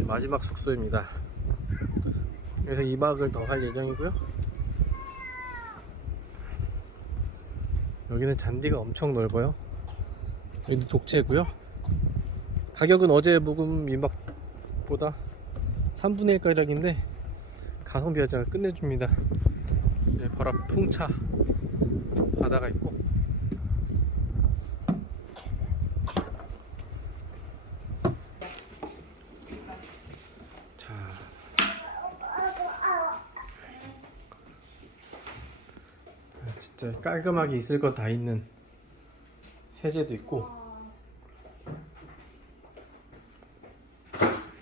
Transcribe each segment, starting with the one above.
마지막 숙소입니다. 그래서 2박을 더 할 예정이고요. 여기는 잔디가 엄청 넓어요. 여기도 독채고요. 가격은 어제 묵은 민박보다 3분의 1 가격인데 가성비 여자가 끝내줍니다. 네, 바로 앞 풍차 바다가 있고 진짜 깔끔하게 있을 거다 있는 세제도 있고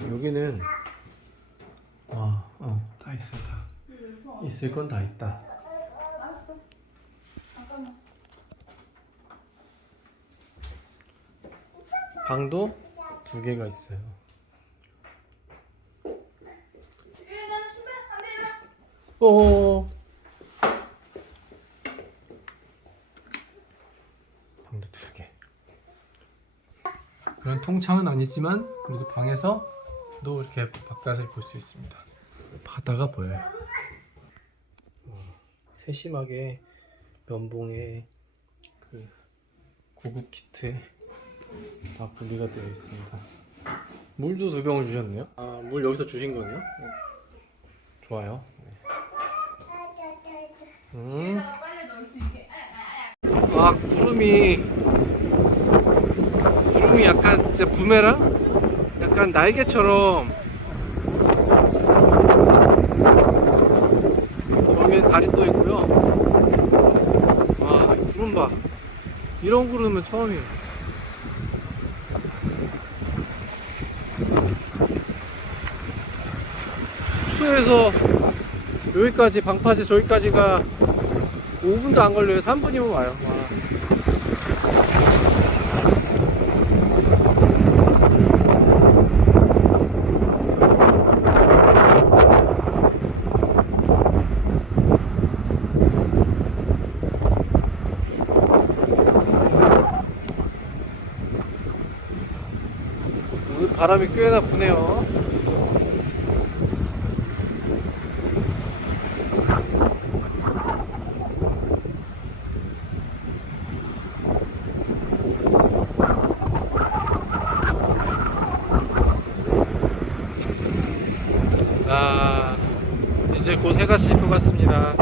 여기는 어, 어, 다 있어 다 있을 건 다 있다. 방도 두 개가 있어요 예, 나는 신발 안 돼, 일어나. 어 방도 두 개. 그런 통창은 아니지만 그래도 방에서도 이렇게 바깥을 볼 수 있습니다. 바다가 보여요. 어, 세심하게 면봉에 그 구급 키트에 다 분리가 되어 있습니다. 물도 두 병을 주셨네요. 아, 물 여기서 주신 거네요. 네. 좋아요. 네. 음. 수 있게. 아 구름이 구름이 약간 진짜 부메랑 약간 날개처럼 저기에 달이 떠 있고요 와이 구름 봐 이런 구름은 처음이에요 숙소에서 여기까지 방파제 저기까지가 5분도 안 걸려요. 3분이면 와요. 와. 바람이 꽤나 부네요. 아, 이제 곧 해가 질 것 같습니다.